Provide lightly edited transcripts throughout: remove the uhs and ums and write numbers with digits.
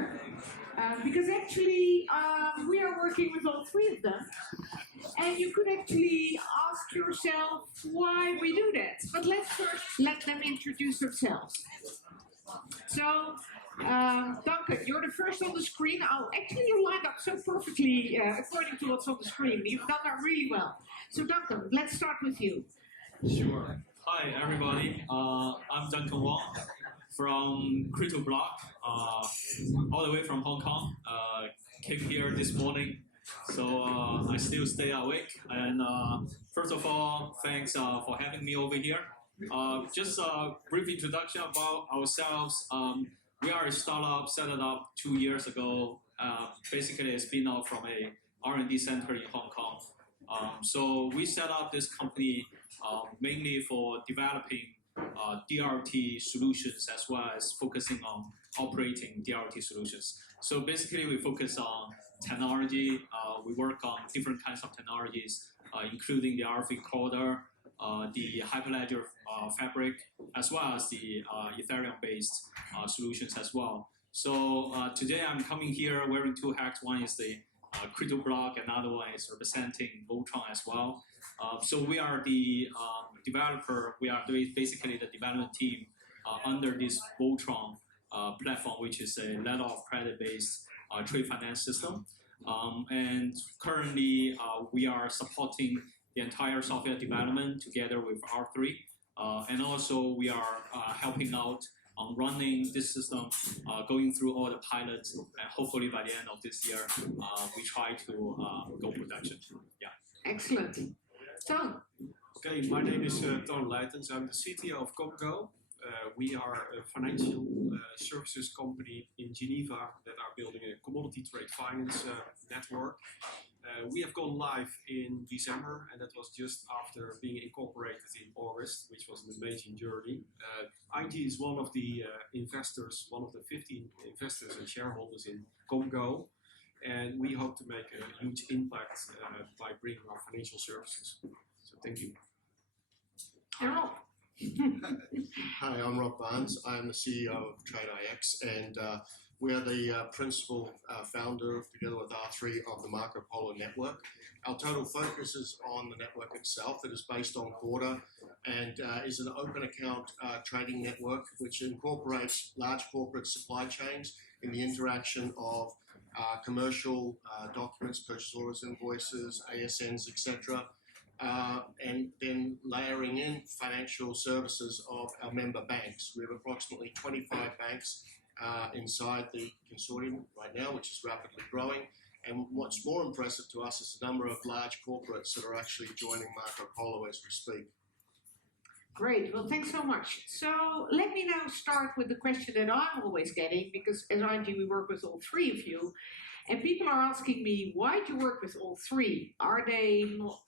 here, because actually we are working with all three of them, and you could actually ask yourself why we do that. But let's first let them introduce themselves. So, Duncan, you're the first on the screen. Actually, you lined up so perfectly according to what's on the screen. You've done that really well. So, Duncan, let's start with you. Sure. Hi, everybody. I'm Duncan Wong from CryptoBlock, all the way from Hong Kong. Came here this morning, so I still stay awake. And first of all, thanks for having me over here. Just a brief introduction about ourselves. We are a startup set up 2 years ago. Basically, a spin-off from a R&D center in Hong Kong. So we set up this company mainly for developing DRT solutions as well as focusing on operating DRT solutions. So basically, we focus on technology. We work on different kinds of technologies, including the RFID Corda, the Hyperledger fabric, as well as the Ethereum-based solutions as well. So today I'm coming here wearing two hats. One is the CryptoBlock, another one is representing Voltron as well. So we are the developer. We are basically the development team under this Voltron platform, which is a letter of credit-based trade finance system. And currently, we are supporting the entire software development together with R3. And also, we are helping out on running this system, going through all the pilots, and hopefully by the end of this year, we try to go production. Yeah. Excellent. Toon. Okay, my name is Toon Leitens. I'm the CTO of Komgo. We are a financial services company in Geneva that are building a commodity trade finance network. We have gone live in December, and that was just after being incorporated in August, which was an amazing journey. IG is one of the investors, one of the 15 investors and shareholders in Komgo, and we hope to make a huge impact by bringing our financial services. So thank you. Errol. Hi, I'm Rob Barnes. I'm the CEO of TradeIX, and we are the principal founder, together with R3, of the Marco Polo Network. Our total focus is on the network itself. It is based on Corda and is an open account trading network which incorporates large corporate supply chains in the interaction of commercial documents, purchase orders, invoices, ASNs, etc. And then layering in financial services of our member banks. We have approximately 25 banks inside the consortium right now, which is rapidly growing. And what's more impressive to us is the number of large corporates that are actually joining Marco Polo as we speak. Great. Well, thanks so much. So let me now start with the question that I'm always getting, because as IG we work with all three of you, and people are asking me, why do you work with all three? Are they not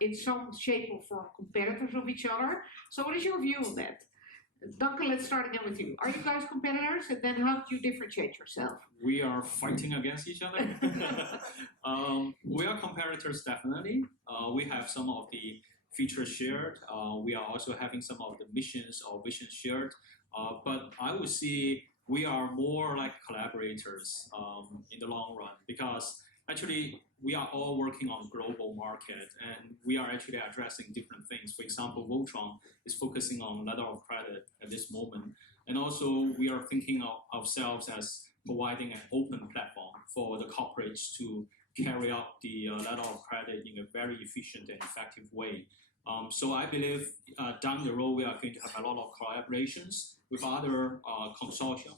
in some shape or form competitors of each other? So what is your view on that? Duncan, let's start again with you. Are you guys competitors? And then how do you differentiate yourself? We are fighting against each other. We are competitors, definitely. We have some of the features shared. We are also having some of the missions or visions shared. But I would say we are more like collaborators in the long run, because actually we are all working on global market, and we are actually addressing different things. For example, Voltron is focusing on letter of credit at this moment. And also we are thinking of ourselves as providing an open platform for the corporates to carry out the letter of credit in a very efficient and effective way. So I believe down the road we are going to have a lot of collaborations with other consortia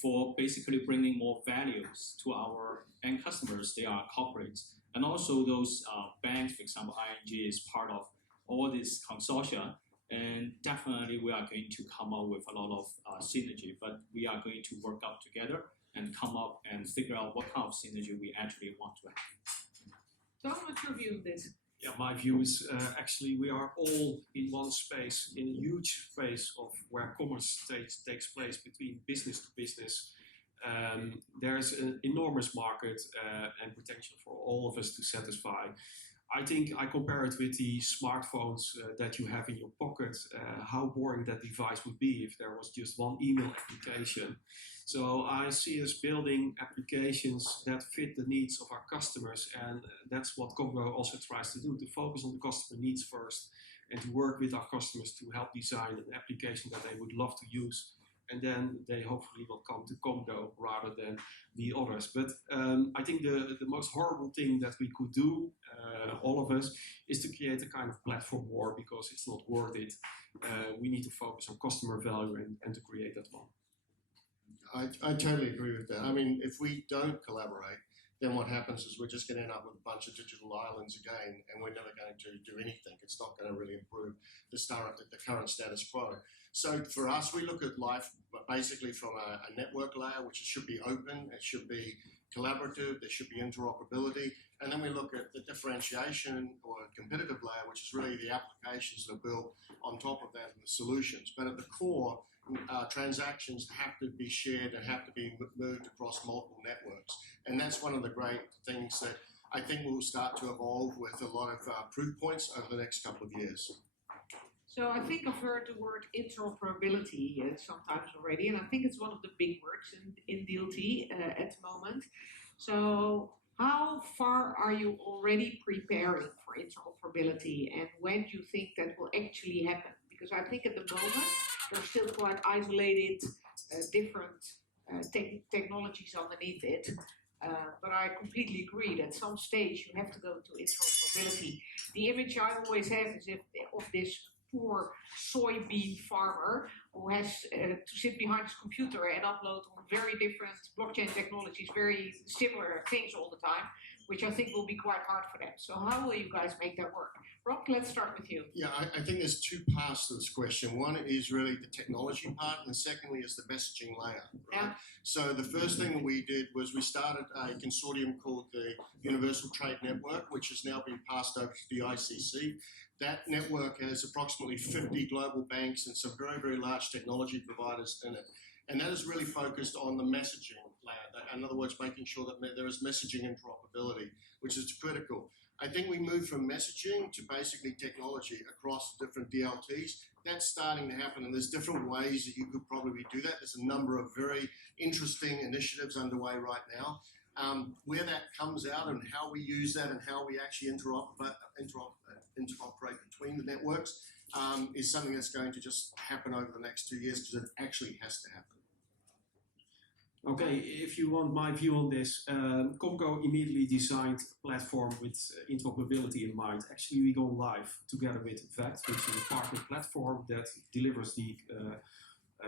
for basically bringing more values to our end customers. They are corporates. And also those banks, for example, ING is part of all these consortia. And definitely we are going to come up with a lot of synergy, but we are going to work up together and come up and figure out what kind of synergy we actually want to have. Tom, what's your view on this? Yeah, my view is actually we are all in one space, in a huge space of where commerce takes place between business to business. There's an enormous market and potential for all of us to satisfy. I think I compare it with the smartphones that you have in your pocket. How boring that device would be if there was just one email application. So I see us building applications that fit the needs of our customers, and that's what Komgo also tries to do, to focus on the customer needs first and to work with our customers to help design an application that they would love to use. And then they hopefully will come to Komgo rather than the others. But I think the most horrible thing that we could do, all of us, is to create a kind of platform war, because it's not worth it. We need to focus on customer value and to create that one. I totally agree with that. I mean, if we don't collaborate, then what happens is we're just going to end up with a bunch of digital islands again, and we're never going to do anything. It's not going to really improve the current status quo. So for us, we look at life basically from a network layer, which should be open, it should be collaborative, there should be interoperability, and then we look at the differentiation or competitive layer, which is really the applications that are built on top of that and the solutions. But at the core, transactions have to be shared and have to be moved across multiple networks. And that's one of the great things that I think will start to evolve with a lot of proof points over the next couple of years. So I think I've heard the word interoperability sometimes already, and I think it's one of the big words in DLT at the moment. So how far are you already preparing for interoperability, and when do you think that will actually happen? Because I think at the moment there's still quite isolated, different technologies underneath it. But I completely agree that at some stage you have to go to interoperability. The image I always have is of this poor soybean farmer who has to sit behind his computer and upload on very different blockchain technologies, very similar things all the time, which I think will be quite hard for them. So how will you guys make that work? Rob, let's start with you. Yeah, I think there's two parts to this question. One is really the technology part, and secondly is the messaging layer. Right? Yeah. So the first thing that we did was we started a consortium called the Universal Trade Network, which has now been passed over to the ICC. That network has approximately 50 global banks and some very, very large technology providers in it. And that is really focused on the messaging layer. In other words, making sure that there is messaging interoperability, which is critical. I think we moved from messaging to basically technology across different DLTs. That's starting to happen, and there's different ways that you could probably do that. There's a number of very interesting initiatives underway right now. Where that comes out and how we use that and how we actually interoperate between the networks is something that's going to just happen over the next 2 years, because it actually has to happen. Okay, if you want my view on this, Komgo immediately designed a platform with interoperability in mind. Actually, we go live together with VET, which is a partner platform that delivers the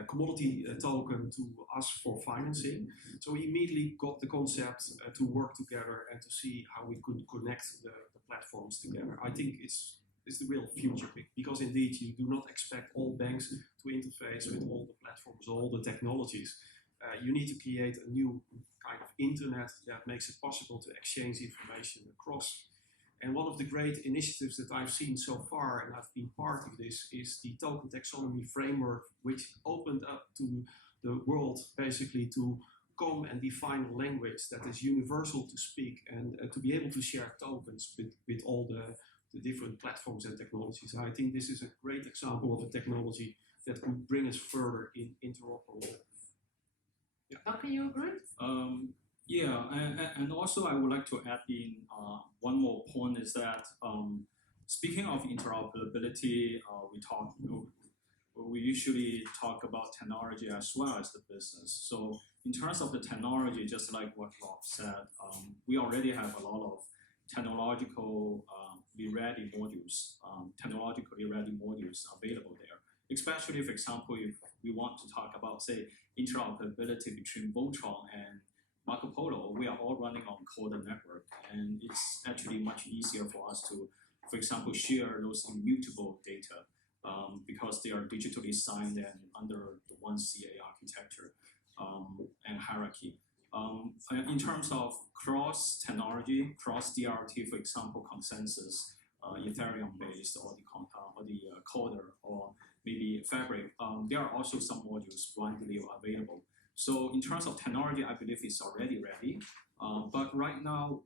commodity token to us for financing. So we immediately got the concept to work together and to see how we could connect the platforms together. I think it's the real future, because indeed you do not expect all banks to interface with all the platforms, all the technologies. You need to create a new kind of internet that makes it possible to exchange information across. And one of the great initiatives that I've seen so far, and I've been part of this, is the token taxonomy framework, which opened up to the world basically to come and define a language that is universal to speak and to be able to share tokens with all the different platforms and technologies. I think this is a great example of a technology that could bring us further in interoperable. Yeah. Can you agree? Yeah, and also I would like to add in one more point is that speaking of interoperability, we usually talk about technology as well as the business. So in terms of the technology, just like what Rob said, we already have a lot of technologically ready modules available there. Especially, for example, if we want to talk about, say, interoperability between Voltron and Marco Polo, we are all running on Corda network, and it's actually much easier for us to, for example, share those immutable data because they are digitally signed and under the one CA architecture and hierarchy. In terms of cross technology, cross DRT, for example, consensus, Ethereum based, or the Corda, or maybe Fabric, there are also some modules widely available. So in terms of technology, I believe it's already ready. But right now,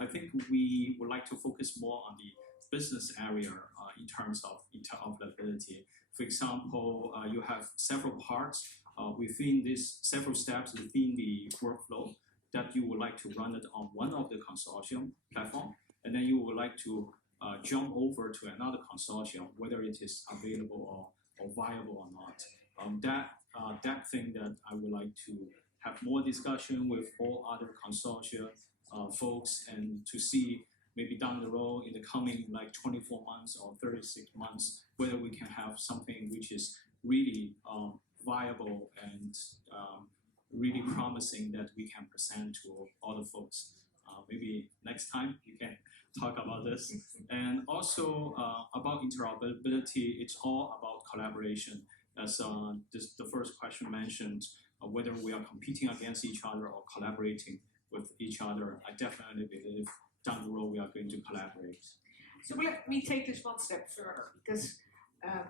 I think we would like to focus more on the business area in terms of interoperability. For example, you have several parts within these several steps within the workflow that you would like to run it on one of the consortium platform, and then you would like to jump over to another consortium, whether it is available or viable or not. That thing that I would like to have more discussion with all other consortia folks, and to see maybe down the road in the coming like 24 months or 36 months, whether we can have something which is really viable and really promising that we can present to all the folks. Maybe next time we can talk about this. And also about interoperability, it's all about collaboration. As the first question mentioned, whether we are competing against each other or collaborating with each other, I definitely believe down the road we are going to collaborate. So let me take this one step further, because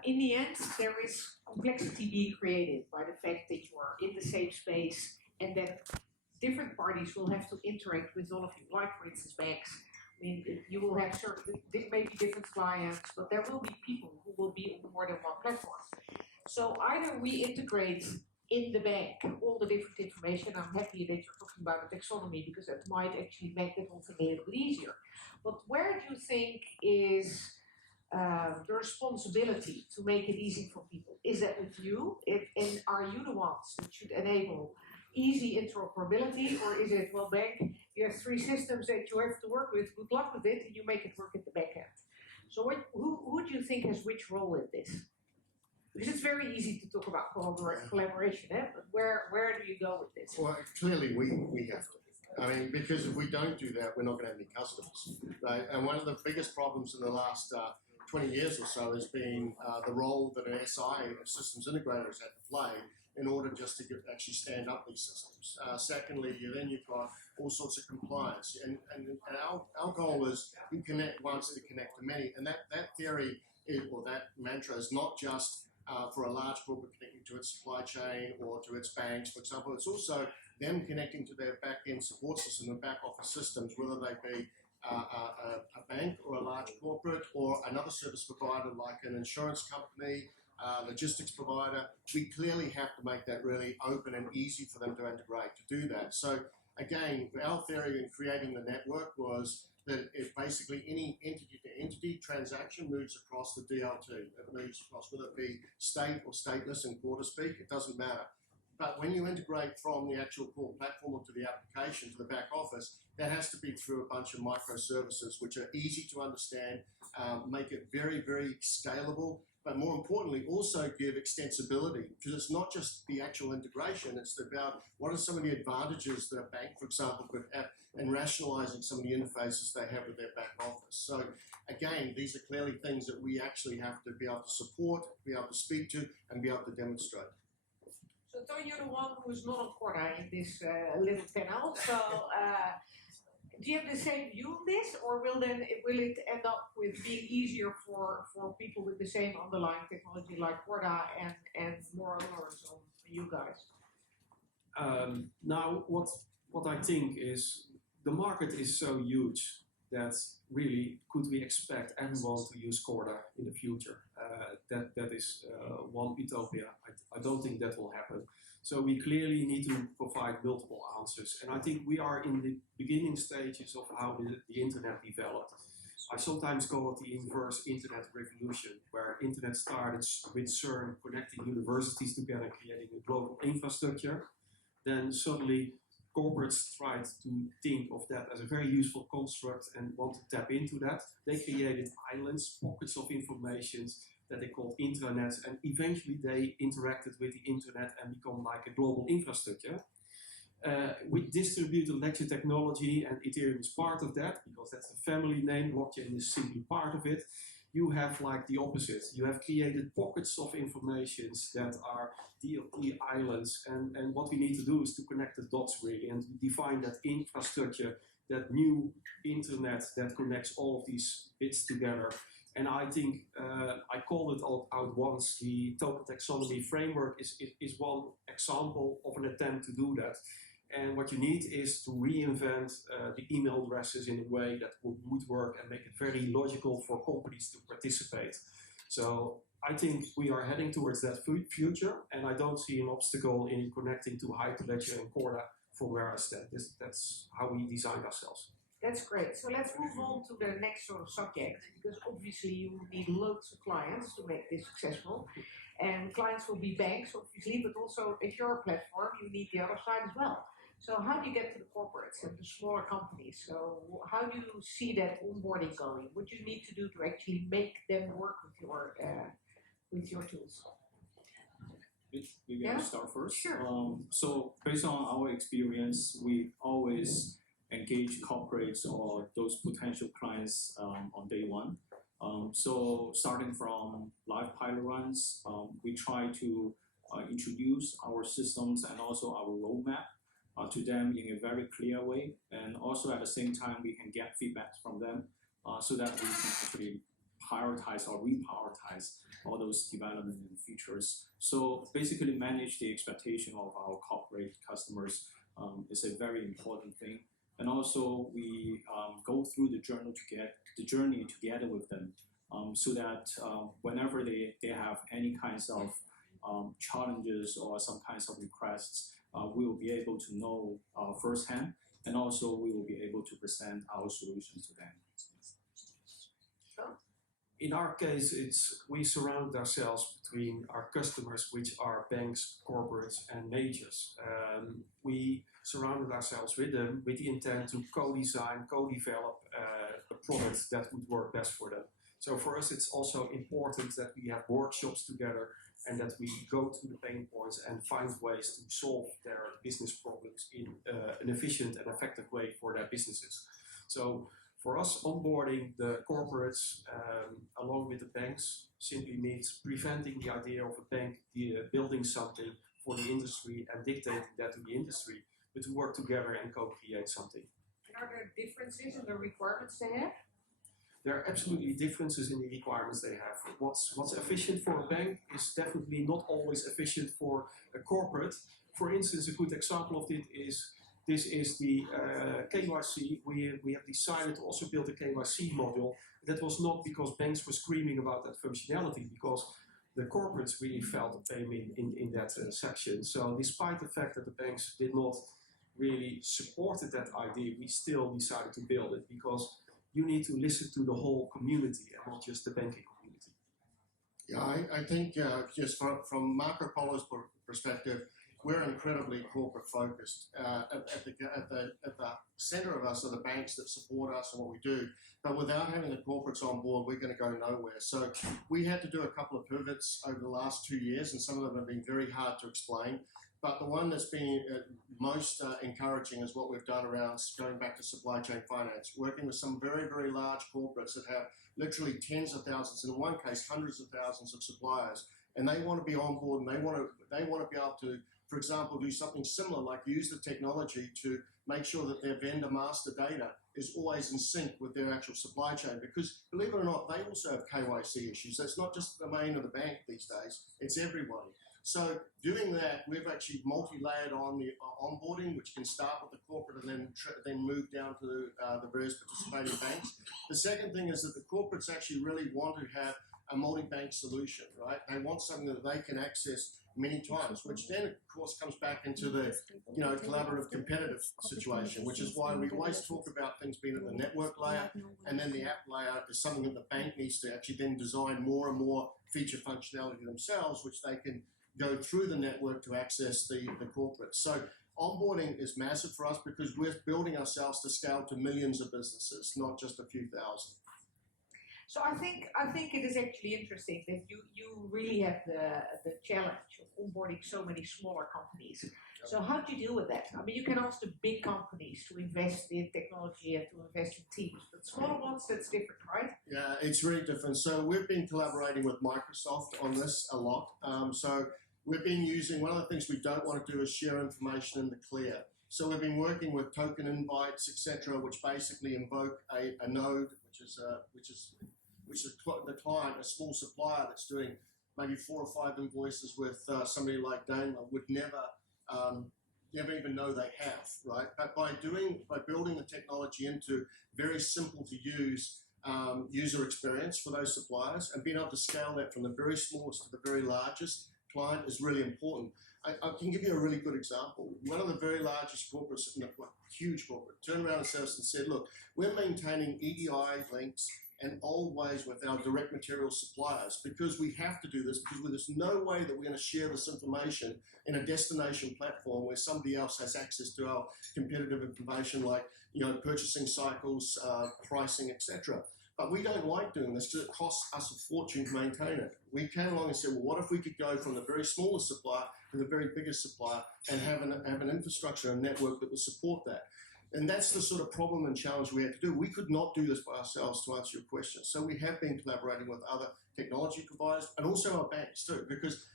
in the end there is complexity being created by the fact that you are in the same space and that different parties will have to interact with all of you, like for instance banks. I mean, you will have maybe different clients, but there will be people who will be on more than one platform. So either we integrate in the bank all the different information. I'm happy that you're talking about the taxonomy, because that might actually make that whole thing a little bit easier. But where do you think is the responsibility to make it easy for people? Is that with you? And are you the ones that should enable easy interoperability, or is it, well, bank, you have 3 systems that you have to work with, good luck with it, and you make it work at the back end? So who do you think has which role in this? Because it's very easy to talk about collaboration, but where do you go with this? Well, clearly we have to. I mean, because if we don't do that, we're not going to have any customers, right? And one of the biggest problems in the last 20 years or so has been the role that an SI, systems integrators, had to play in order just to actually stand up these systems. Secondly, you've got all sorts of compliance, and our goal is you connect once to connect to many, and that theory or that mantra is not just for a large corporate connecting to its supply chain or to its banks, for example. It's also them connecting to their back-end support system and back-office systems, whether they be a bank or a large corporate or another service provider like an insurance company, logistics provider. We clearly have to make that really open and easy for them to integrate, to do that. So again, our theory in creating the network was that if basically any entity-to-entity transaction moves across the DLT, it moves across, whether it be state or stateless in Corda speak, it doesn't matter. But when you integrate from the actual core platform or to the application, to the back office, that has to be through a bunch of microservices, which are easy to understand, make it very, very scalable, but more importantly, also give extensibility, because it's not just the actual integration, it's about what are some of the advantages that a bank, for example, could have in rationalizing some of the interfaces they have with their back office. So again, these are clearly things that we actually have to be able to support, be able to speak to, and be able to demonstrate. So Tony, you're the one who's not on Corda in this little panel, so do you have the same view on this, or will it end up with being easier for people with the same underlying technology like Corda and more owners on you guys? Now, what I think is the market is so huge that really could we expect everyone to use Corda in the future? That is one utopia. I don't think that will happen. So we clearly need to provide multiple answers. And I think we are in the beginning stages of how the internet developed. I sometimes call it the inverse internet revolution, where internet started with CERN connecting universities together, creating a global infrastructure. Then suddenly corporates tried to think of that as a very useful construct and want to tap into that. They created islands, pockets of information that they called intranets, and eventually they interacted with the internet and become like a global infrastructure. With distributed ledger technology, and Ethereum is part of that, because that's the family name, blockchain is simply part of it. You have like the opposite. You have created pockets of information that are DLT islands, and what we need to do is to connect the dots really and define that infrastructure, that new internet that connects all of these bits together. And I think I called it out once. The total taxonomy framework is one example of an attempt to do that. And what you need is to reinvent the email addresses in a way that would work and make it very logical for companies to participate. So I think we are heading towards that future, and I don't see an obstacle in connecting to Hyperledger and Corda from where I stand. That's how we designed ourselves. That's great. So let's move on to the next sort of subject, because obviously you need loads of clients to make this successful. And clients will be banks, obviously, but also if you're a platform, you need the other side as well. So how do you get to the corporates and the smaller companies? So how do you see that onboarding going? What do you need to do to actually make them work with your tools? Maybe Yeah? I'll start first. Sure. So based on our experience, we always engage corporates or those potential clients on day one. So starting from live pilot runs, we try to introduce our systems and also our roadmap to them in a very clear way. And also at the same time, we can get feedback from them so that we can actually prioritize or reprioritize all those development and features. So basically manage the expectation of our corporate customers is a very important thing. And also we go through the journey together with them so that whenever they have any kinds of challenges or some kinds of requests, we will be able to know firsthand, and also we will be able to present our solutions to them. In our case, we surround ourselves between our customers, which are banks, corporates, and majors. We surrounded ourselves with them with the intent to co-design, co-develop a product that would work best for them. So for us, it's also important that we have workshops together and that we go to the pain points and find ways to solve their business problems in an efficient and effective way for their businesses. So for us, onboarding the corporates along with the banks simply means preventing the idea of a bank building something for the industry and dictating that to the industry, but to work together and co-create something. Are there differences in the requirements they have? There are absolutely differences in the requirements they have. What's efficient for a bank is definitely not always efficient for a corporate. For instance, a good example of this is the KYC. We have decided to also build a KYC module. That was not because banks were screaming about that functionality, because the corporates really felt the pain in that section. So despite the fact that the banks did not really support that idea, we still decided to build it, because you need to listen to the whole community and not just the banking community. Yeah, I think just from Marco Polo's perspective, we're incredibly corporate focused. At the center of us are the banks that support us and what we do. But without having the corporates on board, we're going to go nowhere. So we had to do a couple of pivots over the last 2 years, and some of them have been very hard to explain. But the one that's been most encouraging is what we've done around going back to supply chain finance, working with some very, very large corporates that have literally tens of thousands, in one case, hundreds of thousands of suppliers. And they want to be on board, and they want to be able to, for example, do something similar, like use the technology to make sure that their vendor master data is always in sync with their actual supply chain. Because believe it or not, they also have KYC issues. So it's not just the domain of the bank these days, it's everybody. So doing that, we've actually multi-layered on the onboarding, which can start with the corporate and then move down to the various participating banks. The second thing is that the corporates actually really want to have a multi-bank solution, right? They want something that they can access many times, which then of course comes back into the collaborative competitive situation, which is why we always talk about things being at the network layer, and then the app layer is something that the bank needs to actually then design more and more feature functionality themselves, which they can go through the network to access the corporate. So onboarding is massive for us because we're building ourselves to scale to millions of businesses, not just a few thousand. So I think it is actually interesting that you really have the challenge of onboarding so many smaller companies. So how do you deal with that? I mean, you can ask the big companies to invest in technology and to invest in teams, but smaller ones, that's different, right? Yeah, it's really different. So we've been collaborating with Microsoft on this a lot. So we've been using, one of the things we don't want to do is share information in the clear. So we've been working with token invites, etc., which basically invoke a node, which is which is the client, a small supplier that's doing maybe 4 or 5 invoices with somebody like Daimler would never even know they have, right? But by building the technology into very simple to use user experience for those suppliers and being able to scale that from the very smallest to the very largest client is really important. I can give you a really good example. One of the very largest corporates, huge corporate, turned around to us and said, look, we're maintaining EDI links and old ways with our direct material suppliers because we have to do this because there's no way that we're going to share this information in a destination platform where somebody else has access to our competitive information like purchasing cycles, pricing, etc. But we don't like doing this because it costs us a fortune to maintain it. We came along and said, well, what if we could go from the very smallest supplier to the very biggest supplier and have an infrastructure and network that would support that? And that's the sort of problem and challenge we had to do. We could not do this by ourselves, to answer your question. So we have been collaborating with other technology providers and also our banks too, because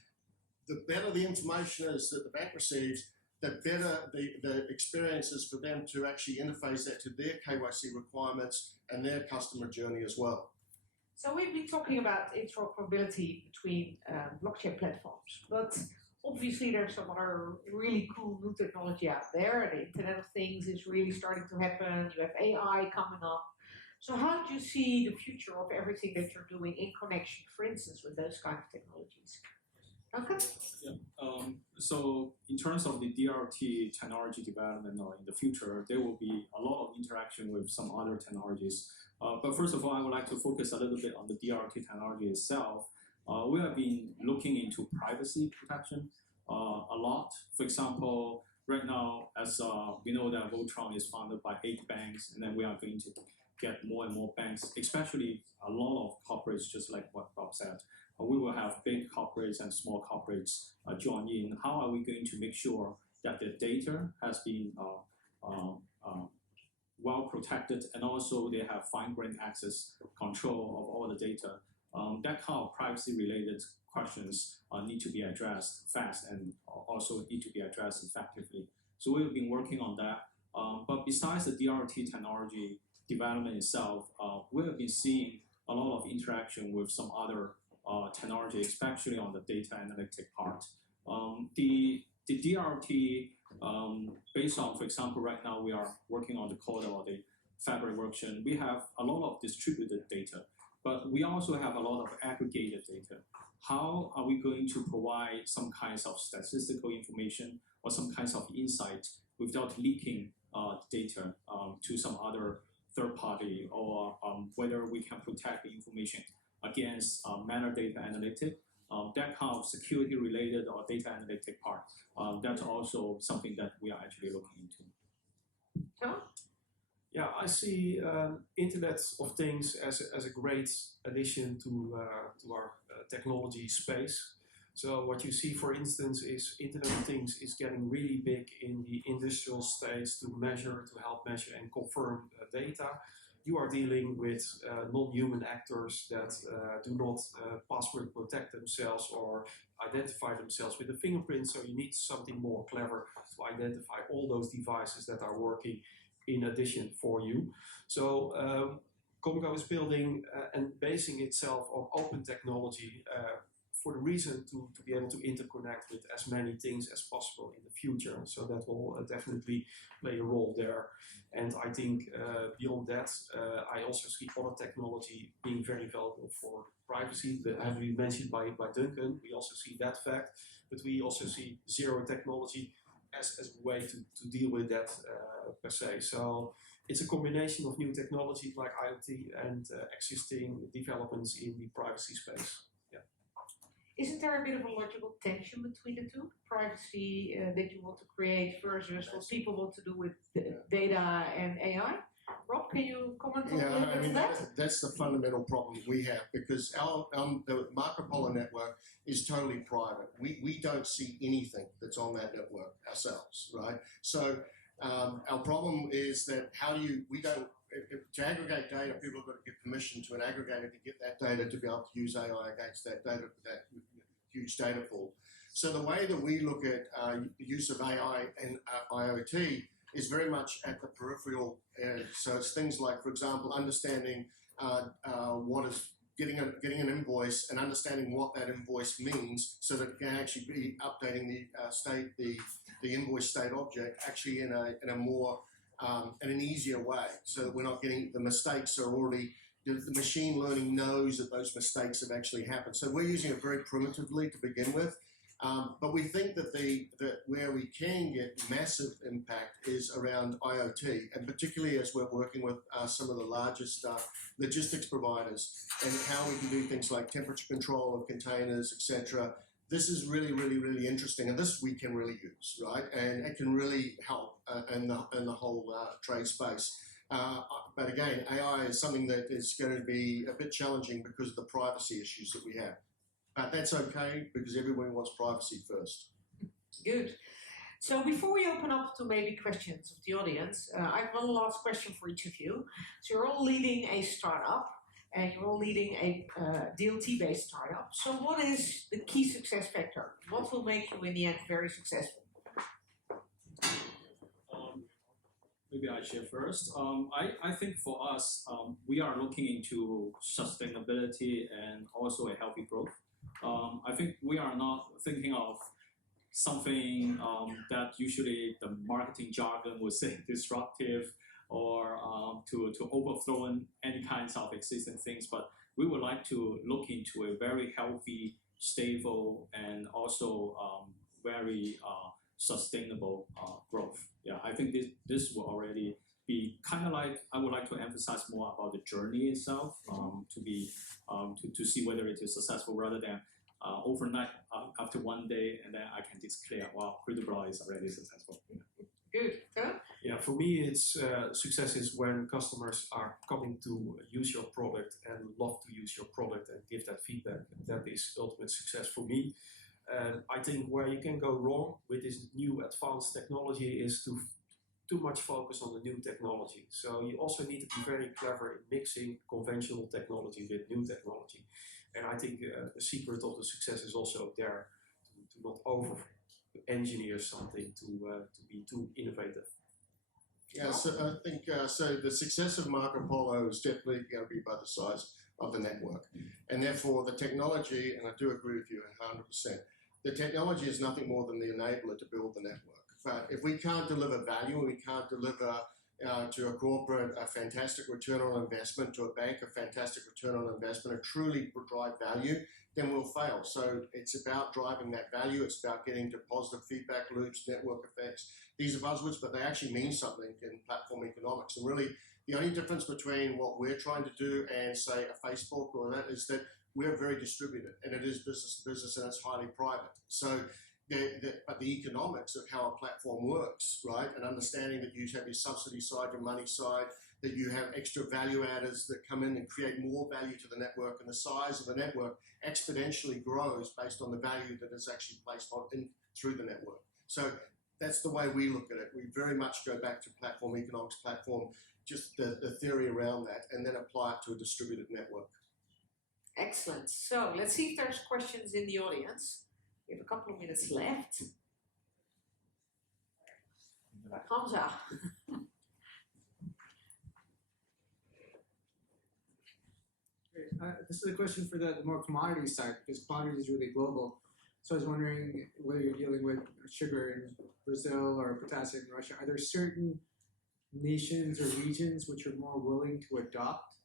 the better the information is that the bank receives, the better the experience is for them to actually interface that to their KYC requirements and their customer journey as well. So we've been talking about interoperability between blockchain platforms, but obviously there's some other really cool new technology out there. The Internet of Things is really starting to happen. You have AI coming up. So how do you see the future of everything that you're doing in connection, for instance, with those kind of technologies? Okay. Yeah. So in terms of the DRT technology development in the future, there will be a lot of interaction with some other technologies. But first of all, I would like to focus a little bit on the DRT technology itself. We have been looking into privacy protection a lot. For example, right now, as we know that Voltron is funded by 8 banks, and then we are going to get more and more banks, especially a lot of corporates, just like what Rob said. We will have big corporates and small corporates join in. How are we going to make sure that the data has been well protected, and also they have fine-grained access control of all the data? That kind of privacy-related questions need to be addressed fast and also need to be addressed effectively. So we've been working on that. But besides the DRT technology development itself, we have been seeing a lot of interaction with some other technology, especially on the data analytic part. The DRT, based on, for example, right now we are working on the Corda or the Fabric version, we have a lot of distributed data. But we also have a lot of aggregated data. How are we going to provide some kinds of statistical information or some kinds of insight without leaking data to some other third party, or whether we can protect the information against metadata analytic, that kind of security related or data analytic part, that's also something that we are actually looking into. Tom? Yeah, I see Internet of Things as a great addition to our technology space. So what you see, for instance, is Internet of Things is getting really big in the industrial states to help measure and confirm data. You are dealing with non-human actors that do not password protect themselves or identify themselves with a fingerprint, so you need something more clever to identify all those devices that are working in addition for you. So Komgo is building and basing itself on open technology for the reason to be able to interconnect with as many things as possible in the future. So that will definitely play a role there. And I think beyond that, I also see other technology being very valuable for privacy. As we mentioned by Duncan, we also see that fact, but we also see zero technology as a way to deal with that per se. So it's a combination of new technology like IoT and existing developments in the privacy space. Yeah. Isn't there a bit of a logical tension between the two? Privacy that you want to create versus what people want to do with data and AI? Rob, can you comment on a little bit on that? That's the fundamental problem we have, because the Marco Polo Network is totally private. We don't see anything that's on that network ourselves, right? So our problem is that to aggregate data, people have got to get permission to an aggregator to get that data to be able to use AI against that data, that huge data pool. So the way that we look at the use of AI and IoT is very much at the peripheral area. So it's things like, for example, understanding what is getting an invoice and understanding what that invoice means, so that it can actually be updating the invoice state object actually in a more in an easier way, so that we're not getting the mistakes are already. The machine learning knows that those mistakes have actually happened. So we're using it very primitively to begin with. But we think that where we can get massive impact is around IoT, and particularly as we're working with some of the largest logistics providers, and how we can do things like temperature control of containers, etc. This is really, really, really interesting, and this we can really use, right? And it can really help in the whole trade space. But again, AI is something that is going to be a bit challenging because of the privacy issues that we have. But that's okay, because everyone wants privacy first. Good. So before we open up to maybe questions of the audience, I have one last question for each of you. So you're all leading a startup, and you're all leading a DLT-based startup. So what is the key success factor? What will make you in the end very successful? Maybe I share first. I think for us, we are looking into sustainability and also a healthy growth. I think we are not thinking of something that usually the marketing jargon would say disruptive, or to overthrow any kinds of existing things, but we would like to look into a very healthy, stable, and also very sustainable growth. Yeah, I think this will already be kind of like, I would like to emphasize more about the journey itself, to see whether it is successful, rather than overnight after one day and then I can declare, wow, CryptoBlock is already successful. Good. Huh? Yeah, for me, it's success is when customers are coming to use your product and love to use your product and give that feedback. That is ultimate success for me. I think where you can go wrong with this new advanced technology is to too much focus on the new technology. So you also need to be very clever in mixing conventional technology with new technology. And I think the secret of the success is also there, to not over engineer something to be too innovative. Yeah, so I think so. The success of Marco Polo is definitely going to be by the size of the network, and therefore the technology. And I do agree with you 100%. The technology is nothing more than the enabler to build the network. But if we can't deliver value, and we can't deliver to a corporate a fantastic return on investment, to a bank a fantastic return on investment, and truly drive value, then we'll fail. So it's about driving that value. It's about getting to positive feedback loops, network effects. These are buzzwords, but they actually mean something in platform economics. And really, the only difference between what we're trying to do and, say, a Facebook or that is that we're very distributed, and it is business to business, and it's highly private. So, but the economics of how a platform works, right, and understanding that you have your subsidy side, your money side, that you have extra value adders that come in and create more value to the network, and the size of the network exponentially grows based on the value that is actually placed on through the network. So that's the way we look at it. We very much go back to platform economics, just the theory around that, and then apply it to a distributed network. Excellent. So let's see if there's questions in the audience. We have a couple of minutes left. Hamza. This is a question for the more commodity side, because commodity is really global. So I was wondering whether you're dealing with sugar in Brazil or potassium in Russia. Are there certain nations or regions which are more willing to adopt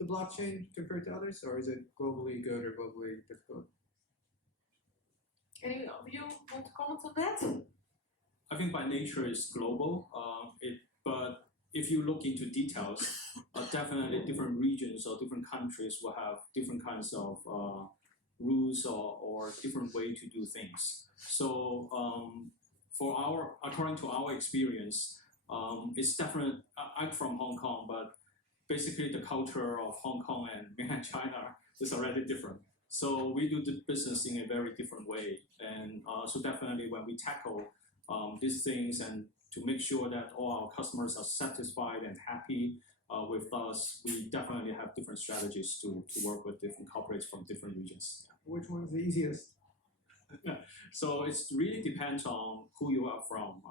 the blockchain compared to others, or is it globally good or globally difficult? Any of you want to comment on that? I think by nature it's global, but if you look into details, definitely different regions or different countries will have different kinds of rules or different way to do things. So according to our experience, it's definitely, I'm from Hong Kong, but basically the culture of Hong Kong and mainland China is already different. So we do the business in a very different way. And so definitely when we tackle these things and to make sure that all our customers are satisfied and happy with us, we definitely have different strategies to work with different corporates from different regions. Which one's the easiest? So it really depends on who you are from.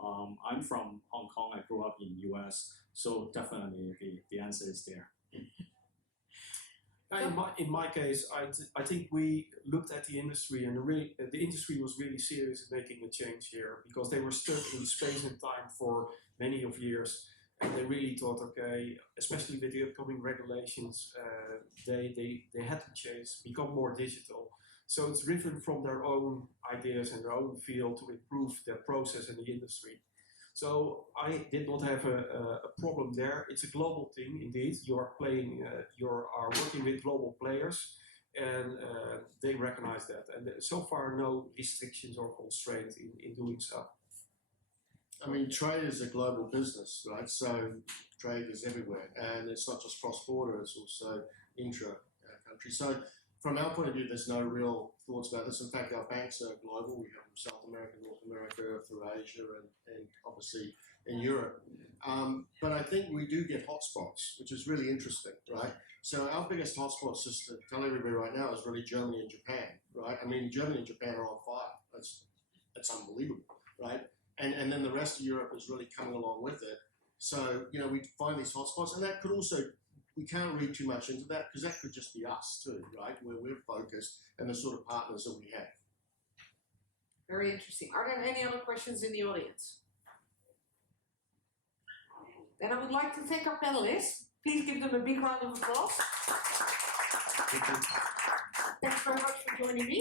I'm from Hong Kong. I grew up in US. So definitely the answer is there. In my case, I think we looked at the industry, and the industry was really serious in making a change here, because they were stuck in space and time for many of years, and they really thought, okay, especially with the upcoming regulations, they had to change, become more digital. So it's driven from their own ideas and their own field to improve their process in the industry. So I did not have a problem there. It's a global thing, indeed. You are working with global players, and they recognize that. And so far, no restrictions or constraints in doing so. I mean, trade is a global business, right? So trade is everywhere, and it's not just cross-border; it's also intra-country. So from our point of view, there's no real thoughts about this. In fact, our banks are global. We have from South America, North America, through Asia, and obviously in Europe. But I think we do get hotspots, which is really interesting, right? So our biggest hotspots, just to tell everybody right now, is really Germany and Japan, right? I mean, Germany and Japan are on fire. That's unbelievable, right? And then the rest of Europe is really coming along with it. So, you know, we find these hotspots, and that could also, we can't read too much into that, because that could just be us too, right? Where we're focused and the sort of partners that we have. Very interesting. Are there any other questions in the audience? Then I would like to thank our panelists. Please give them a big round of applause. Thanks very much for joining me.